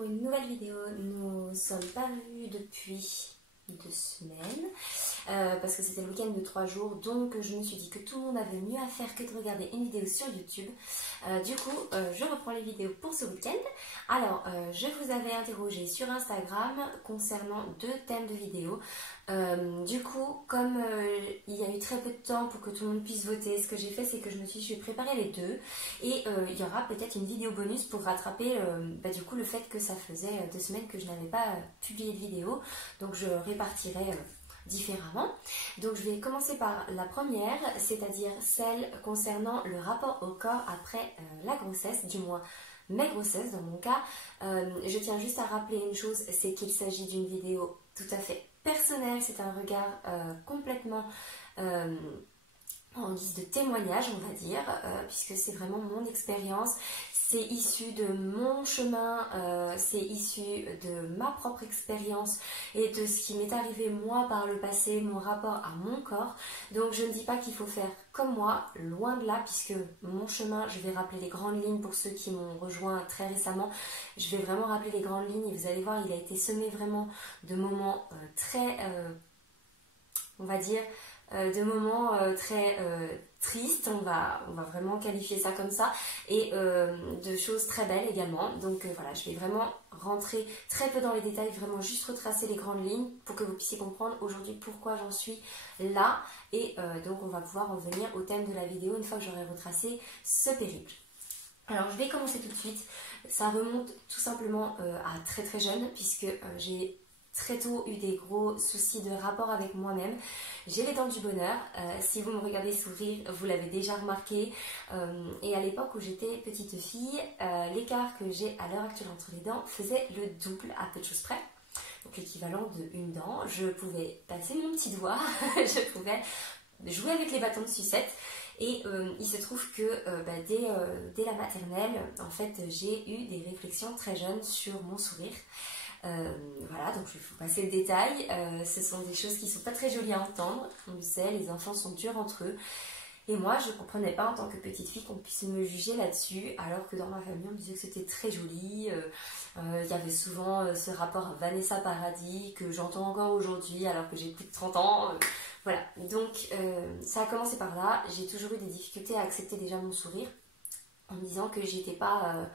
pour une nouvelle vidéo. Nous sommes pas vus depuis 2 semaines parce que c'était le week-end de 3 jours, donc je me suis dit que tout le monde avait mieux à faire que de regarder une vidéo sur YouTube. Du coup je reprends les vidéos pour ce week-end. Alors je vous avais interrogé sur Instagram concernant 2 thèmes de vidéos. Du coup comme il y a eu très peu de temps pour que tout le monde puisse voter, ce que j'ai fait c'est que je vais préparer les deux et il y aura peut-être une vidéo bonus pour rattraper du coup le fait que ça faisait 2 semaines que je n'avais pas publié de vidéo, donc je répartirai différemment. Donc je vais commencer par la première, c'est-à-dire celle concernant le rapport au corps après la grossesse, du moins mes grossesses dans mon cas. Je tiens juste à rappeler une chose, c'est qu'il s'agit d'une vidéo tout à fait personnelle, c'est un regard complètement en guise de témoignage, on va dire, puisque c'est vraiment mon expérience. C'est issu de mon chemin, c'est issu de ma propre expérience et de ce qui m'est arrivé moi par le passé, mon rapport à mon corps. Donc je ne dis pas qu'il faut faire comme moi, loin de là, puisque mon chemin, je vais rappeler les grandes lignes pour ceux qui m'ont rejoint très récemment. Je vais vraiment rappeler les grandes lignes et vous allez voir, il a été semé vraiment de moments très, on va dire, de moments très tristes, on va vraiment qualifier ça comme ça, et de choses très belles également. Donc voilà, je vais vraiment rentrer très peu dans les détails, vraiment juste retracer les grandes lignes pour que vous puissiez comprendre aujourd'hui pourquoi j'en suis là, et donc on va pouvoir en venir au thème de la vidéo une fois que j'aurai retracé ce périple. Alors je vais commencer tout de suite. Ça remonte tout simplement à très très jeune, puisque j'ai très tôt eu des gros soucis de rapport avec moi-même. J'ai les dents du bonheur, si vous me regardez sourire, vous l'avez déjà remarqué. Et à l'époque où j'étais petite fille, l'écart que j'ai à l'heure actuelle entre les dents faisait le double à peu de choses près. Donc l'équivalent d'une dent. Je pouvais passer mon petit doigt, je pouvais jouer avec les bâtons de sucette. Et il se trouve que dès la maternelle, en fait, j'ai eu des réflexions très jeunes sur mon sourire. Voilà, donc je vais vous passer le détail. Ce sont des choses qui ne sont pas très jolies à entendre. On le sait, les enfants sont durs entre eux. Et moi, je ne comprenais pas en tant que petite fille qu'on puisse me juger là-dessus, alors que dans ma famille, on me disait que c'était très joli. Il y avait souvent ce rapport à Vanessa Paradis que j'entends encore aujourd'hui, alors que j'ai plus de 30 ans. Voilà, donc ça a commencé par là. J'ai toujours eu des difficultés à accepter déjà mon sourire, en me disant que j'étais pas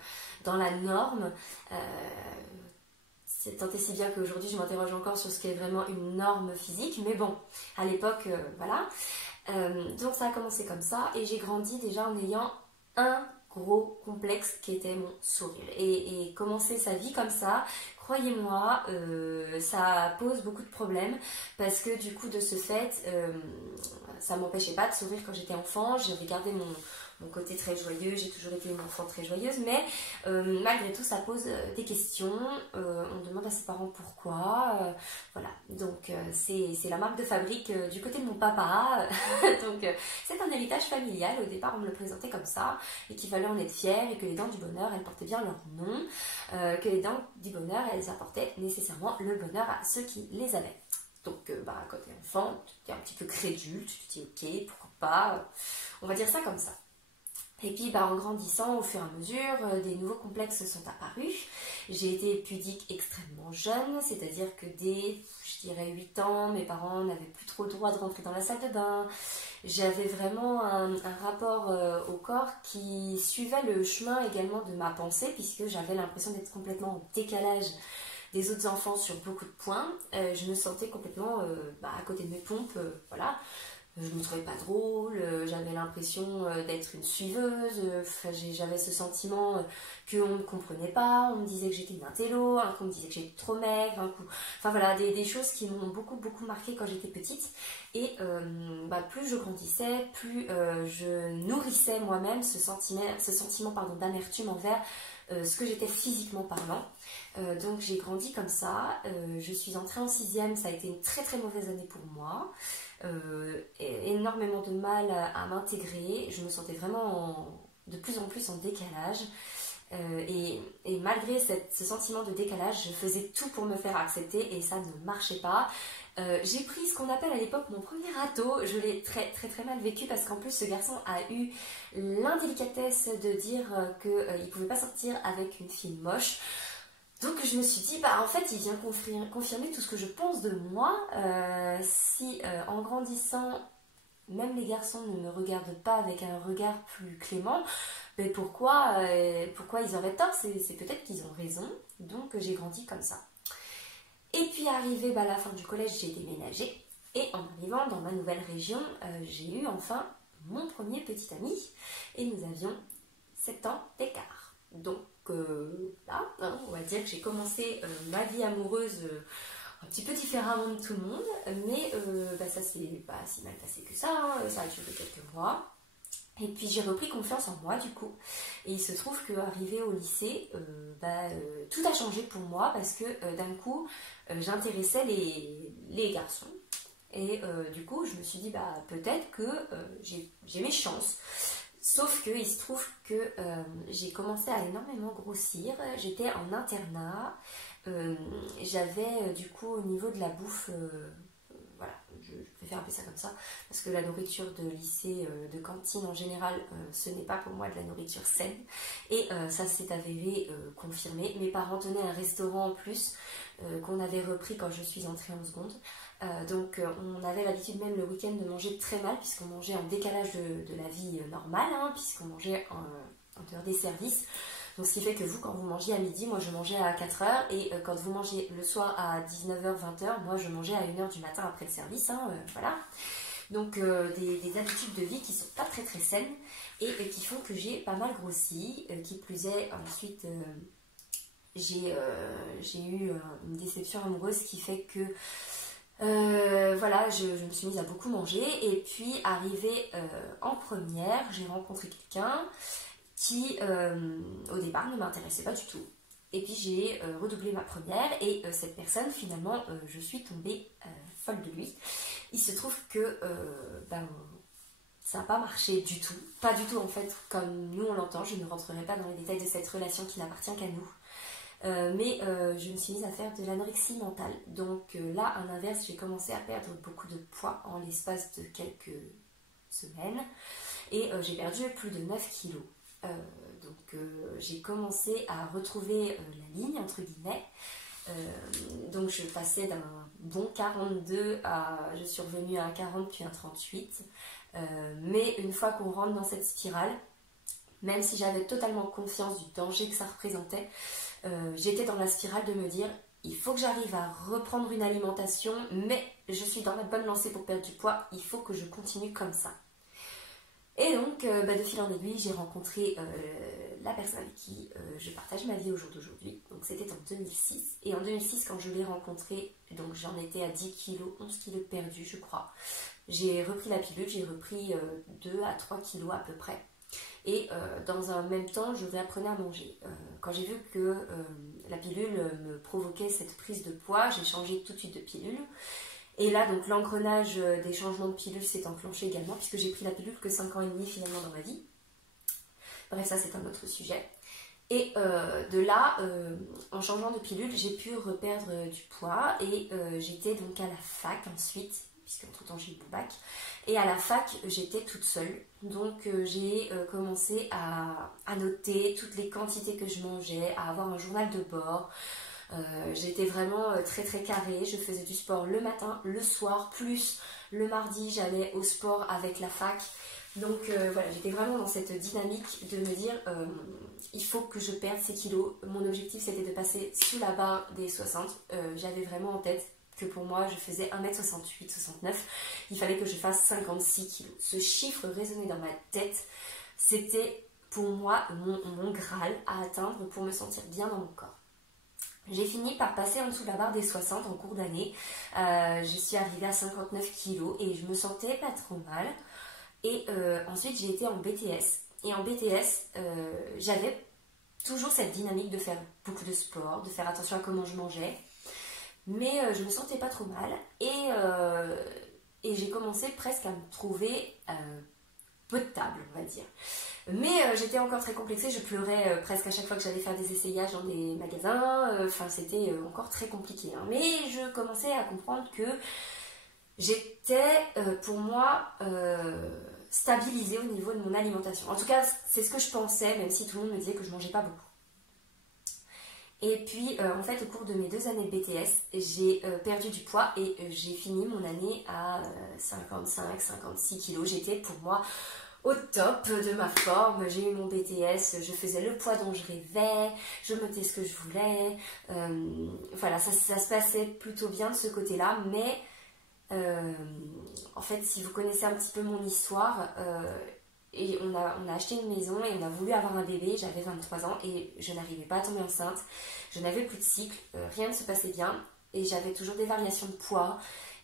dans la norme. C'est tant et si bien qu'aujourd'hui je m'interroge encore sur ce qu'est vraiment une norme physique, mais bon, à l'époque, voilà. Donc ça a commencé comme ça, et j'ai grandi déjà en ayant un gros complexe qui était mon sourire. Et commencer sa vie comme ça, croyez-moi, ça pose beaucoup de problèmes, parce que du coup de ce fait, ça m'empêchait pas de sourire quand j'étais enfant. J'avais gardé mon côté très joyeux, j'ai toujours été une enfant très joyeuse, mais malgré tout ça pose des questions. On demande à ses parents pourquoi, voilà, donc c'est la marque de fabrique du côté de mon papa. Donc c'est un héritage familial. Au départ on me le présentait comme ça, et qu'il fallait en être fier, et que les dents du bonheur elles portaient bien leur nom, que les dents du bonheur elles apportaient nécessairement le bonheur à ceux qui les avaient. Donc quand t'es enfant, tu es un petit peu crédule, tu te dis ok, pourquoi pas, on va dire ça comme ça. Et puis en grandissant, au fur et à mesure, des nouveaux complexes sont apparus. J'ai été pudique extrêmement jeune, c'est-à-dire que dès, je dirais 8 ans, mes parents n'avaient plus trop le droit de rentrer dans la salle de bain. J'avais vraiment un rapport au corps qui suivait le chemin également de ma pensée, puisque j'avais l'impression d'être complètement en décalage des autres enfants sur beaucoup de points. Je me sentais complètement à côté de mes pompes, voilà. Je me trouvais pas drôle, j'avais l'impression d'être une suiveuse, j'avais ce sentiment qu'on ne me comprenait pas, on me disait que j'étais une intello, un coup on me disait que j'étais trop maigre, un coup... Enfin voilà, des choses qui m'ont beaucoup marqué quand j'étais petite. Et plus je grandissais, plus je nourrissais moi-même ce sentiment d'amertume envers ce que j'étais physiquement parlant. Donc j'ai grandi comme ça, je suis entrée en 6e, ça a été une très très mauvaise année pour moi. Énormément de mal à m'intégrer, je me sentais vraiment de plus en plus en décalage, et malgré ce sentiment de décalage, je faisais tout pour me faire accepter et ça ne marchait pas. J'ai pris ce qu'on appelle à l'époque mon premier râteau. Je l'ai très mal vécu, parce qu'en plus ce garçon a eu l'indélicatesse de dire qu'il ne pouvait pas sortir avec une fille moche. Donc je me suis dit, bah en fait il vient confirmer tout ce que je pense de moi. Si en grandissant, même les garçons ne me regardent pas avec un regard plus clément, mais pourquoi ils auraient tort? C'est peut-être qu'ils ont raison. Donc j'ai grandi comme ça. Et puis arrivé à la fin du collège, j'ai déménagé. Et en arrivant dans ma nouvelle région, j'ai eu enfin mon premier petit ami. Et nous avions 7 ans d'écart. Donc là, hein, on va dire que j'ai commencé ma vie amoureuse un petit peu différemment de tout le monde. Mais ça s'est pas si mal passé que ça. Hein, ça a duré quelques mois. Et puis j'ai repris confiance en moi du coup. Et il se trouve qu'arrivé au lycée, tout a changé pour moi parce que d'un coup, j'intéressais les garçons. Et du coup, je me suis dit, peut-être que j'ai mes chances. Sauf qu'il se trouve que j'ai commencé à énormément grossir. J'étais en internat. J'avais du coup au niveau de la bouffe... voilà, je préfère appeler ça comme ça, parce que la nourriture de lycée, de cantine en général, ce n'est pas pour moi de la nourriture saine. Et ça s'est avéré confirmé. Mes parents tenaient un restaurant en plus, qu'on avait repris quand je suis entrée en seconde. Donc on avait l'habitude même le week-end de manger très mal, puisqu'on mangeait en décalage de la vie normale, hein, puisqu'on mangeait en dehors des services. Donc ce qui fait que vous, quand vous mangiez à midi, moi je mangeais à 4h, et quand vous mangez le soir à 19h, 20h, moi je mangeais à 1h du matin après le service, hein, voilà. Donc des habitudes de vie qui sont pas très très saines, et qui font que j'ai pas mal grossi, qui plus est, ensuite j'ai eu une déception amoureuse qui fait que voilà, je me suis mise à beaucoup manger, et puis arrivée en première, j'ai rencontré quelqu'un qui au départ ne m'intéressait pas du tout. Et puis j'ai redoublé ma première, et cette personne, finalement, je suis tombée folle de lui. Il se trouve que ça n'a pas marché du tout. Pas du tout en fait comme nous on l'entend. Je ne rentrerai pas dans les détails de cette relation qui n'appartient qu'à nous. Mais je me suis mise à faire de l'anorexie mentale. Donc là, à l'inverse, j'ai commencé à perdre beaucoup de poids en l'espace de quelques semaines. Et j'ai perdu plus de 9 kilos. Donc j'ai commencé à retrouver la ligne, entre guillemets. Donc je passais d'un bon 42 à... Je suis revenue à un 40 puis un 38. Mais une fois qu'on rentre dans cette spirale, même si j'avais totalement conscience du danger que ça représentait, j'étais dans la spirale de me dire, il faut que j'arrive à reprendre une alimentation, mais je suis dans la bonne lancée pour perdre du poids, il faut que je continue comme ça. Et donc, de fil en aiguille, j'ai rencontré la personne avec qui je partage ma vie au jour d'aujourd'hui. Donc c'était en 2006. Et en 2006, quand je l'ai rencontré, donc j'en étais à 10 kilos, 11 kilos perdus, je crois. J'ai repris la pilule, j'ai repris 2 à 3 kilos à peu près. Et dans un même temps, je réapprenais à manger. Quand j'ai vu que la pilule me provoquait cette prise de poids, j'ai changé tout de suite de pilule. Et là, donc l'engrenage des changements de pilule s'est enclenché également, puisque j'ai pris la pilule que 5 ans et demi finalement dans ma vie. Bref, ça c'est un autre sujet. Et de là, en changeant de pilule, j'ai pu reperdre du poids, et j'étais donc à la fac ensuite, puisque entre temps j'ai eu mon bac. Et à la fac, j'étais toute seule. Donc j'ai commencé à noter toutes les quantités que je mangeais, à avoir un journal de bord. J'étais vraiment très très carrée. Je faisais du sport le matin, le soir, plus le mardi, j'allais au sport avec la fac. Donc voilà, j'étais vraiment dans cette dynamique de me dire il faut que je perde ces kilos. Mon objectif c'était de passer sous la barre des 60. J'avais vraiment en tête que pour moi je faisais 1m68, 69. Il fallait que je fasse 56 kilos. Ce chiffre résonnait dans ma tête. C'était pour moi mon Graal à atteindre pour me sentir bien dans mon corps. J'ai fini par passer en dessous de la barre des 60 en cours d'année. Je suis arrivée à 59 kilos et je me sentais pas trop mal. Et ensuite j'ai été en BTS. Et en BTS, j'avais toujours cette dynamique de faire beaucoup de sport, de faire attention à comment je mangeais. Mais je me sentais pas trop mal. Et j'ai commencé presque à me trouver potable, on va dire. Mais j'étais encore très complexée, je pleurais presque à chaque fois que j'allais faire des essayages dans des magasins. Enfin, c'était encore très compliqué. Hein. Mais je commençais à comprendre que j'étais, pour moi, stabilisée au niveau de mon alimentation. En tout cas, c'est ce que je pensais, même si tout le monde me disait que je mangeais pas beaucoup. Et puis en fait au cours de mes 2 années de BTS, j'ai perdu du poids et j'ai fini mon année à 55-56 kilos. J'étais pour moi au top de ma forme, j'ai eu mon BTS, je faisais le poids dont je rêvais, je mettais ce que je voulais, voilà, ça se passait plutôt bien de ce côté-là, mais en fait, si vous connaissez un petit peu mon histoire, et on a acheté une maison et on a voulu avoir un bébé, j'avais 23 ans et je n'arrivais pas à tomber enceinte, je n'avais plus de cycle, rien ne se passait bien et j'avais toujours des variations de poids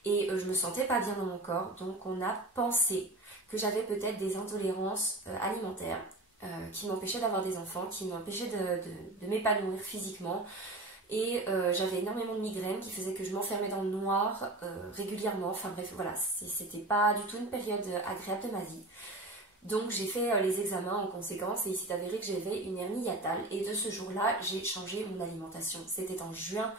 et je me sentais pas bien dans mon corps, donc on a pensé que j'avais peut-être des intolérances alimentaires qui m'empêchaient d'avoir des enfants, qui m'empêchaient de m'épanouir physiquement. Et j'avais énormément de migraines qui faisaient que je m'enfermais dans le noir régulièrement. Enfin bref, voilà, c'était pas du tout une période agréable de ma vie. Donc j'ai fait les examens en conséquence et il s'est avéré que j'avais une hernie hiatale. Et de ce jour-là, j'ai changé mon alimentation. C'était en juin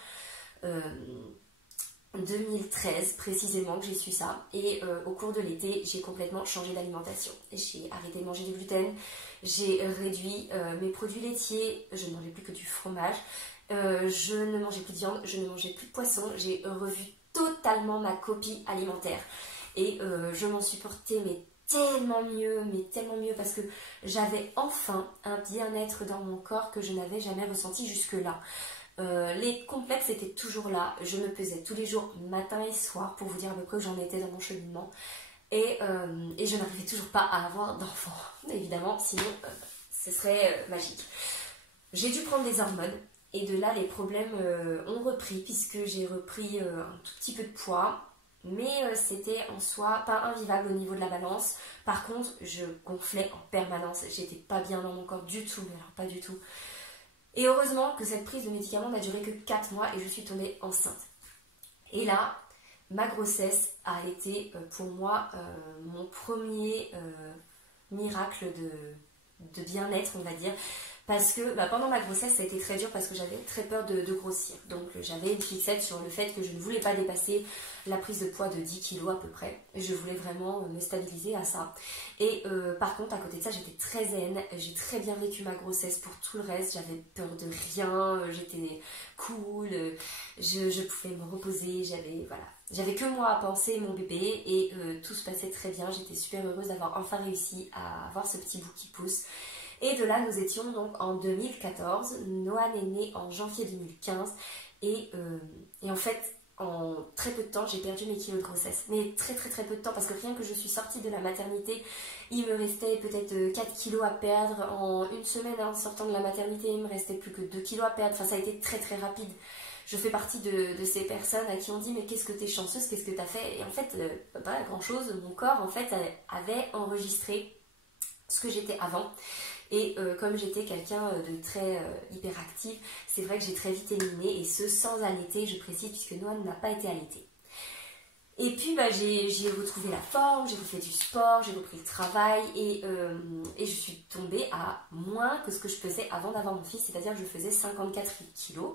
2013 précisément que j'ai su ça. Et au cours de l'été, j'ai complètement changé d'alimentation. J'ai arrêté de manger du gluten, j'ai réduit mes produits laitiers, je ne mangeais plus que du fromage. Je ne mangeais plus de viande, je ne mangeais plus de poisson, j'ai revu totalement ma copie alimentaire et je m'en suis portée mais tellement mieux parce que j'avais enfin un bien-être dans mon corps que je n'avais jamais ressenti jusque-là. Les complexes étaient toujours là, je me pesais tous les jours, matin et soir, pour vous dire à peu près où j'en étais dans mon cheminement et je n'arrivais toujours pas à avoir d'enfant, évidemment, sinon ce serait magique. J'ai dû prendre des hormones. Et de là, les problèmes ont repris puisque j'ai repris un tout petit peu de poids. Mais c'était en soi pas invivable au niveau de la balance. Par contre, je gonflais en permanence. J'étais pas bien dans mon corps du tout, mais alors pas du tout. Et heureusement que cette prise de médicaments n'a duré que 4 mois et je suis tombée enceinte. Et là, ma grossesse a été pour moi mon premier miracle de bien-être, on va dire. Parce que pendant ma grossesse, ça a été très dur parce que j'avais très peur de grossir. Donc j'avais une fixette sur le fait que je ne voulais pas dépasser la prise de poids de 10 kilos à peu près. Je voulais vraiment me stabiliser à ça. Et par contre, à côté de ça, j'étais très zen. J'ai très bien vécu ma grossesse pour tout le reste. J'avais peur de rien. J'étais cool. Je pouvais me reposer. J'avais que moi à penser, mon bébé. Et tout se passait très bien. J'étais super heureuse d'avoir enfin réussi à avoir ce petit bout qui pousse. Et de là, nous étions donc en 2014. Noan est né en janvier 2015. Et en fait, en très peu de temps, j'ai perdu mes kilos de grossesse. Mais très très peu de temps, parce que rien que je suis sortie de la maternité, il me restait peut-être 4 kilos à perdre. En une semaine en sortant de la maternité, il me restait plus que 2 kilos à perdre. Enfin, ça a été très très rapide. Je fais partie de ces personnes à qui on dit mais qu'est-ce que t'es chanceuse, qu'est-ce que t'as fait? Et en fait, pas grand chose. Mon corps en fait avait enregistré ce que j'étais avant. Et comme j'étais quelqu'un de très hyperactif, c'est vrai que j'ai très vite éliminé, et ce sans allaiter, je précise, puisque Noan n'a pas été allaité. Et puis j'ai retrouvé la forme, j'ai refait du sport, j'ai repris le travail, et je suis tombée à moins que ce que je pesais avant d'avoir mon fils, c'est-à-dire que je faisais 54 kilos.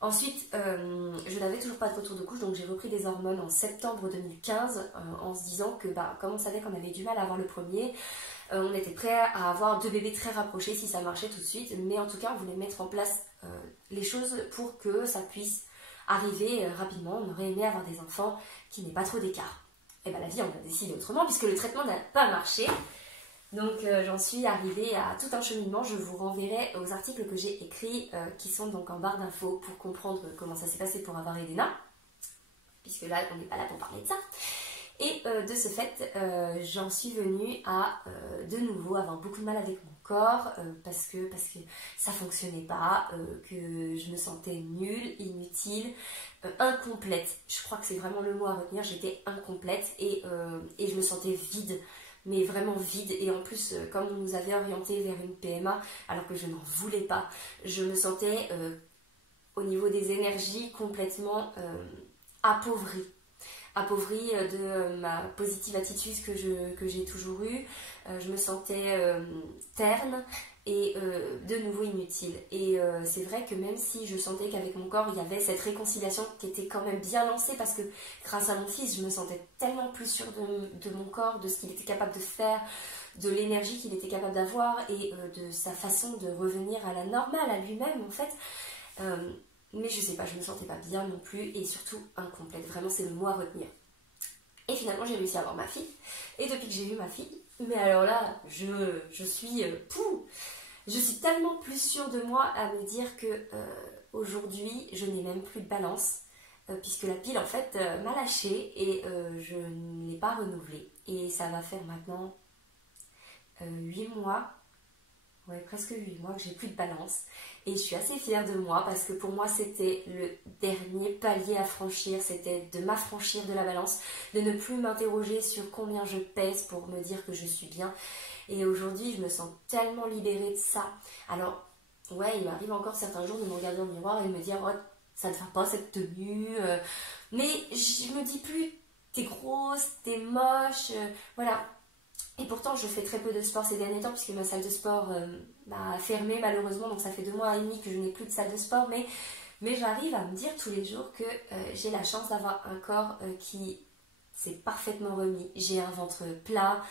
Ensuite, je n'avais toujours pas de retour de couche, donc j'ai repris des hormones en septembre 2015, en se disant que comme on savait qu'on avait du mal à avoir le premier, on était prêt à avoir 2 bébés très rapprochés si ça marchait tout de suite, mais en tout cas on voulait mettre en place les choses pour que ça puisse arriver rapidement. On aurait aimé avoir des enfants qui n'aient pas trop d'écart. Et la vie on a décidé autrement puisque le traitement n'a pas marché. Donc j'en suis arrivée à tout un cheminement. Je vous renverrai aux articles que j'ai écrits qui sont donc en barre d'infos pour comprendre comment ça s'est passé pour avoir Elena, puisque là on n'est pas là pour parler de ça. Et de ce fait, j'en suis venue à de nouveau avoir beaucoup de mal avec mon corps parce que ça fonctionnait pas, que je me sentais nulle, inutile, incomplète. Je crois que c'est vraiment le mot à retenir, j'étais incomplète et je me sentais vide, mais vraiment vide. Et en plus, comme on nous avait orienté vers une PMA, alors que je n'en voulais pas, je me sentais au niveau des énergies complètement appauvrie de ma positive attitude que j'ai toujours eue. Je me sentais terne et de nouveau inutile. Et c'est vrai que même si je sentais qu'avec mon corps, il y avait cette réconciliation qui était quand même bien lancée, parce que grâce à mon fils, je me sentais tellement plus sûre de mon corps, de ce qu'il était capable de faire, de l'énergie qu'il était capable d'avoir et de sa façon de revenir à la normale, à lui-même en fait. Mais je sais pas, je me sentais pas bien non plus et surtout incomplète. Vraiment, c'est le mot à retenir. Et finalement, j'ai réussi à avoir ma fille. Et depuis que j'ai eu ma fille, mais alors là, je suis je suis tellement plus sûre de moi à me dire que aujourd'hui, je n'ai même plus de balance. Puisque la pile, en fait, m'a lâchée et je ne l'ai pas renouvelée. Et ça va faire maintenant 8 mois, ouais, presque 8 mois que j'ai plus de balance. Et je suis assez fière de moi parce que pour moi, c'était le dernier palier à franchir. C'était de m'affranchir de la balance, de ne plus m'interroger sur combien je pèse pour me dire que je suis bien. Et aujourd'hui, je me sens tellement libérée de ça. Alors, ouais, il m'arrive encore certains jours de me regarder dans le miroir et de me dire, oh, ça ne va pas cette tenue. Mais je me dis plus, t'es grosse, t'es moche, voilà. Et pourtant, je fais très peu de sport ces derniers temps puisque ma salle de sport a fermé malheureusement. Donc ça fait 2 mois et demi que je n'ai plus de salle de sport. Mais j'arrive à me dire tous les jours que j'ai la chance d'avoir un corps qui s'est parfaitement remis. J'ai un ventre plat.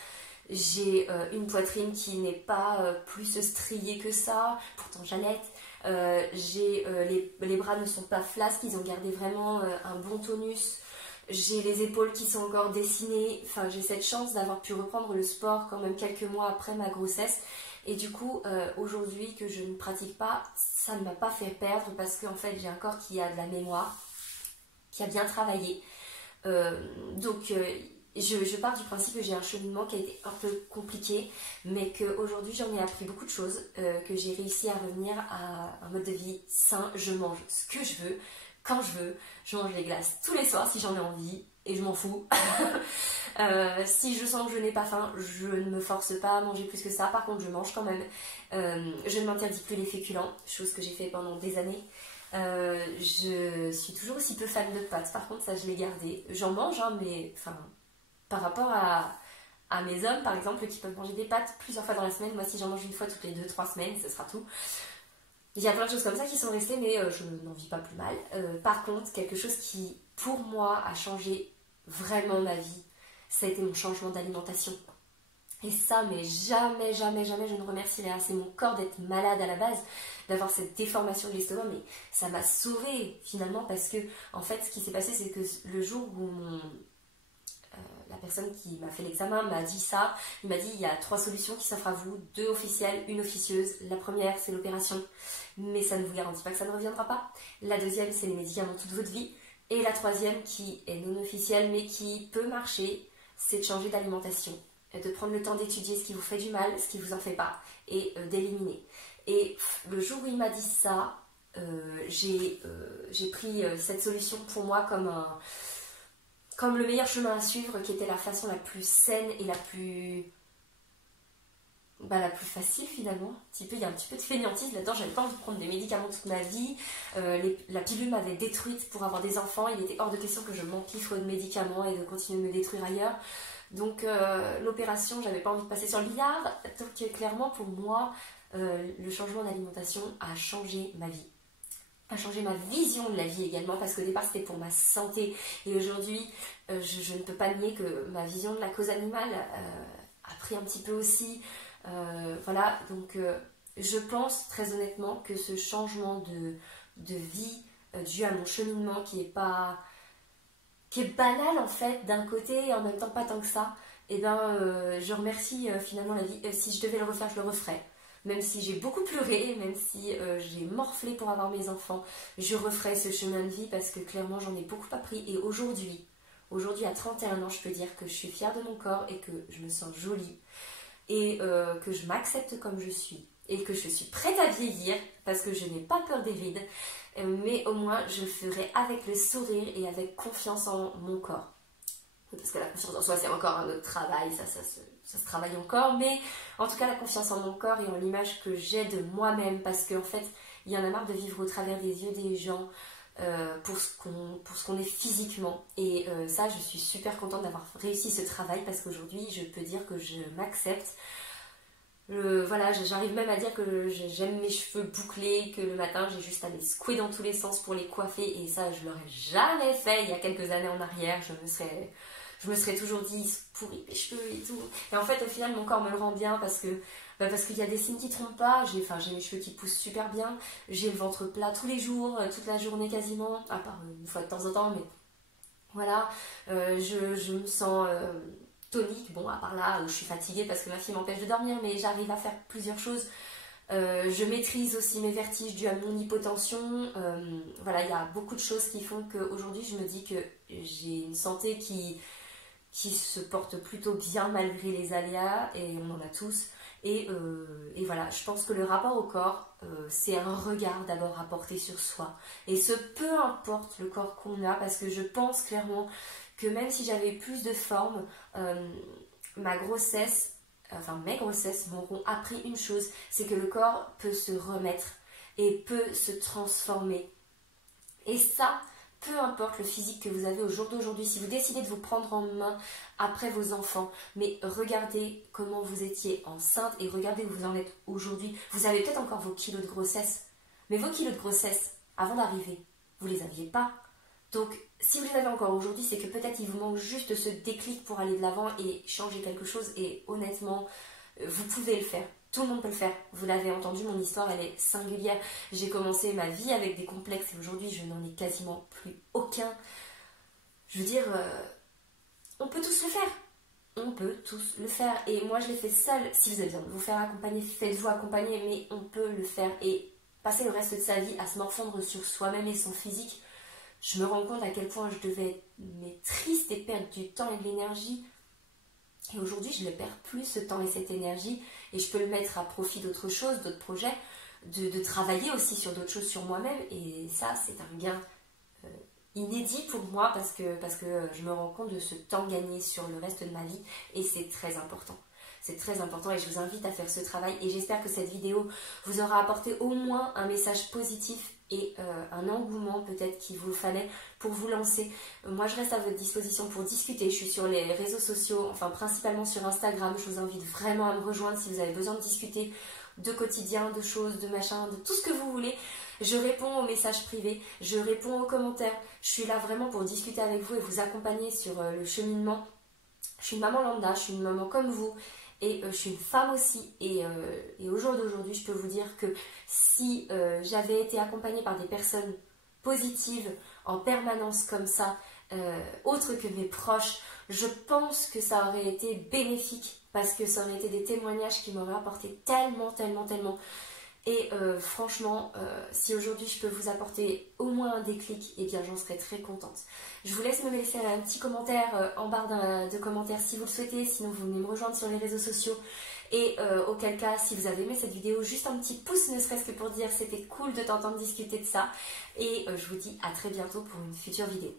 J'ai une poitrine qui n'est pas plus striée que ça. Pourtant, j'allaite. Les bras ne sont pas flasques, ils ont gardé vraiment un bon tonus. J'ai les épaules qui sont encore dessinées. Enfin, j'ai cette chance d'avoir pu reprendre le sport quand même quelques mois après ma grossesse. Et du coup, aujourd'hui que je ne pratique pas, ça ne m'a pas fait perdre parce qu'en fait, j'ai un corps qui a de la mémoire, qui a bien travaillé. Donc, je pars du principe que j'ai un cheminement qui a été un peu compliqué, mais qu'aujourd'hui j'en ai appris beaucoup de choses, que j'ai réussi à revenir à un mode de vie sain. Je mange ce que je veux, quand je veux, je mange les glaces tous les soirs si j'en ai envie, et je m'en fous. Si je sens que je n'ai pas faim, je ne me force pas à manger plus que ça, par contre je mange quand même. Je ne m'interdis plus les féculents, chose que j'ai fait pendant des années. Je suis toujours aussi peu fan de pâtes, par contre ça je l'ai gardé. J'en mange, hein, mais enfin... Par rapport à mes hommes, par exemple, qui peuvent manger des pâtes plusieurs fois dans la semaine, moi si j'en mange une fois toutes les 2-3 semaines, ce sera tout. Il y a plein de choses comme ça qui sont restées, mais je n'en vis pas plus mal. Par contre, quelque chose qui, pour moi, a changé vraiment ma vie, ça a été mon changement d'alimentation. Et ça, mais jamais, jamais, jamais je ne remercierai assez mon corps d'être malade à la base, d'avoir cette déformation de l'estomac, mais ça m'a sauvée finalement parce que, en fait, ce qui s'est passé, c'est que le jour où la personne qui m'a fait l'examen m'a dit ça. Il m'a dit il y a 3 solutions qui s'offrent à vous, 2 officielles, 1 officieuse. La première c'est l'opération, mais ça ne vous garantit pas que ça ne reviendra pas. La deuxième c'est les médicaments toute votre vie. Et la troisième qui est non officielle mais qui peut marcher, c'est de changer d'alimentation, de prendre le temps d'étudier ce qui vous fait du mal, ce qui vous en fait pas, et d'éliminer. Et le jour où il m'a dit ça, j'ai pris cette solution pour moi comme le meilleur chemin à suivre, qui était la façon la plus saine et la plus facile finalement. Il y a un petit peu de fainéantise là-dedans, j'avais pas envie de prendre des médicaments toute ma vie. La pilule m'avait détruite pour avoir des enfants, il était hors de question que je m'empiffre de médicaments et de continuer de me détruire ailleurs. Donc l'opération, j'avais pas envie de passer sur le billard. Donc clairement pour moi, le changement d'alimentation a changé ma vie. A changé ma vision de la vie également, parce qu'au départ c'était pour ma santé et aujourd'hui je ne peux pas nier que ma vision de la cause animale a pris un petit peu aussi, voilà. Donc je pense très honnêtement que ce changement de vie dû à mon cheminement qui est banal en fait d'un côté et en même temps pas tant que ça, et je remercie finalement la vie. Si je devais le refaire, je le referais. Même si j'ai beaucoup pleuré, même si j'ai morflé pour avoir mes enfants, je referai ce chemin de vie parce que clairement j'en ai beaucoup appris. Et aujourd'hui à 31 ans, je peux dire que je suis fière de mon corps et que je me sens jolie et que je m'accepte comme je suis et que je suis prête à vieillir parce que je n'ai pas peur des rides, mais au moins je le ferai avec le sourire et avec confiance en mon corps. Parce que la confiance en soi c'est encore un autre travail, ça se travaille encore, mais en tout cas la confiance en mon corps et en l'image que j'ai de moi-même, parce qu'en fait il y en a marre de vivre au travers des yeux des gens pour ce qu'on est physiquement, et ça je suis super contente d'avoir réussi ce travail parce qu'aujourd'hui je peux dire que je m'accepte. Voilà, j'arrive même à dire que j'aime mes cheveux bouclés, que le matin j'ai juste à les secouer dans tous les sens pour les coiffer, et ça je l'aurais jamais fait il y a quelques années en arrière. Je je me serais toujours dit, il se pourrit les cheveux et tout. Et en fait, au final, mon corps me le rend bien parce que parce qu'il y a des signes qui ne trompent pas. J'ai mes cheveux qui poussent super bien. J'ai le ventre plat tous les jours, toute la journée quasiment, à part une fois de temps en temps, mais voilà. Je me sens tonique, bon, à part là où je suis fatiguée parce que ma fille m'empêche de dormir, mais j'arrive à faire plusieurs choses. Je maîtrise aussi mes vertiges dus à mon hypotension. Voilà, il y a beaucoup de choses qui font qu'aujourd'hui je me dis que j'ai une santé qui se porte plutôt bien malgré les aléas, et on en a tous. Et voilà, je pense que le rapport au corps, c'est un regard d'abord à porter sur soi. Et ce, peu importe le corps qu'on a, parce que je pense clairement que même si j'avais plus de forme, mes grossesses m'auront appris une chose, c'est que le corps peut se remettre et peut se transformer. Et ça, peu importe le physique que vous avez au jour d'aujourd'hui, si vous décidez de vous prendre en main après vos enfants, mais regardez comment vous étiez enceinte et regardez où vous en êtes aujourd'hui. Vous avez peut-être encore vos kilos de grossesse, mais vos kilos de grossesse, avant d'arriver, vous ne les aviez pas. Donc, si vous les avez encore aujourd'hui, c'est que peut-être il vous manque juste ce déclic pour aller de l'avant et changer quelque chose. Et honnêtement, vous pouvez le faire. Tout le monde peut le faire. Vous l'avez entendu, mon histoire, elle est singulière. J'ai commencé ma vie avec des complexes et aujourd'hui, je n'en ai quasiment plus aucun. Je veux dire, on peut tous le faire. On peut tous le faire. Et moi, je l'ai fait seule. Si vous avez besoin de vous faire accompagner, faites-vous accompagner. Mais on peut le faire. Et passer le reste de sa vie à se morfondre sur soi-même et son physique, je me rends compte à quel point je devais être triste et perdre du temps et de l'énergie. Et aujourd'hui, je ne perds plus, ce temps et cette énergie. Et je peux le mettre à profit d'autres choses, d'autres projets, de travailler aussi sur d'autres choses sur moi-même. Et ça, c'est un gain inédit pour moi parce que je me rends compte de ce temps gagné sur le reste de ma vie. Et c'est très important. C'est très important et je vous invite à faire ce travail. Et j'espère que cette vidéo vous aura apporté au moins un message positif et un engouement peut-être qu'il vous fallait pour vous lancer. Moi, je reste à votre disposition pour discuter. Je suis sur les réseaux sociaux, enfin principalement sur Instagram. Je vous invite vraiment à me rejoindre si vous avez besoin de discuter de quotidien, de choses, de machin, de tout ce que vous voulez. Je réponds aux messages privés, je réponds aux commentaires. Je suis là vraiment pour discuter avec vous et vous accompagner sur le cheminement. Je suis une maman lambda, je suis une maman comme vous. Et je suis une femme aussi, et au jour d'aujourd'hui, je peux vous dire que si j'avais été accompagnée par des personnes positives en permanence comme ça, autres que mes proches, je pense que ça aurait été bénéfique, parce que ça aurait été des témoignages qui m'auraient apporté tellement. Et franchement, si aujourd'hui je peux vous apporter au moins un déclic, eh bien j'en serais très contente. Je vous laisse me laisser un petit commentaire en barre de commentaires si vous le souhaitez, sinon vous venez me rejoindre sur les réseaux sociaux. Et auquel cas, si vous avez aimé cette vidéo, juste un petit pouce, ne serait-ce que pour dire c'était cool de t'entendre discuter de ça. Et je vous dis à très bientôt pour une future vidéo.